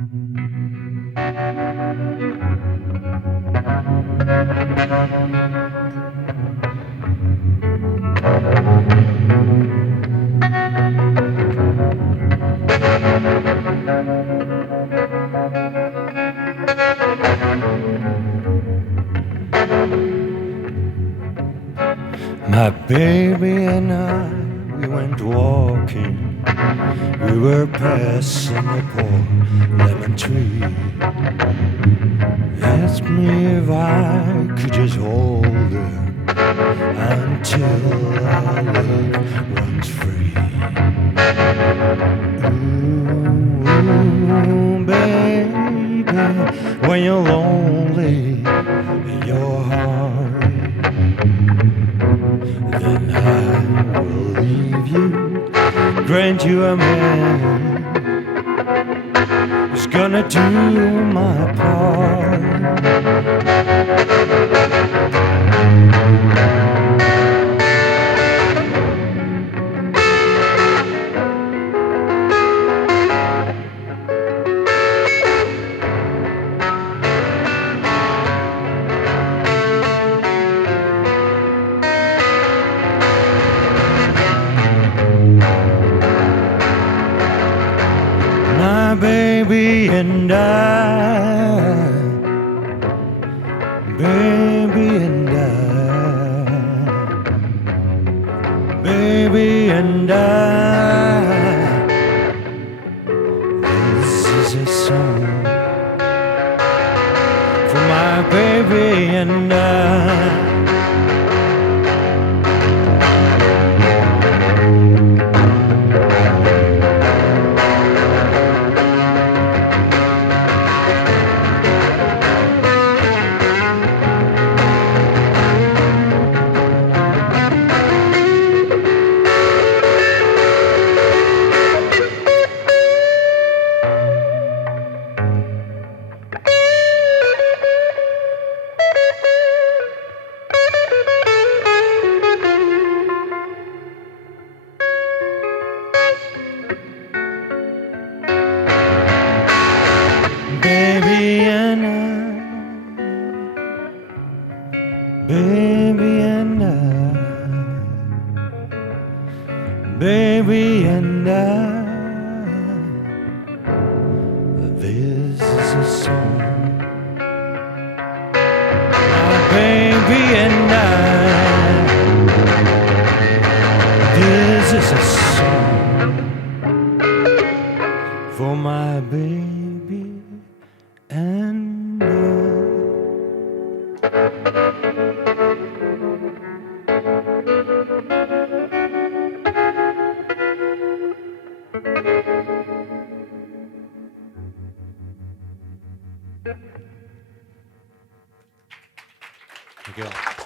My baby and I, we went walking. We were passing a poor lemon tree. Asked me if I could just hold her until our love runs free. Ooh, baby, when you're lonely in your heart, then I will leave you, grant you a man who's gonna do my part. My baby and I, baby and I, baby and I. This is a song for my baby and I. Baby and I, baby and I, baby and I. This is a song, my baby and I. This is a song for my baby and I. Thank you.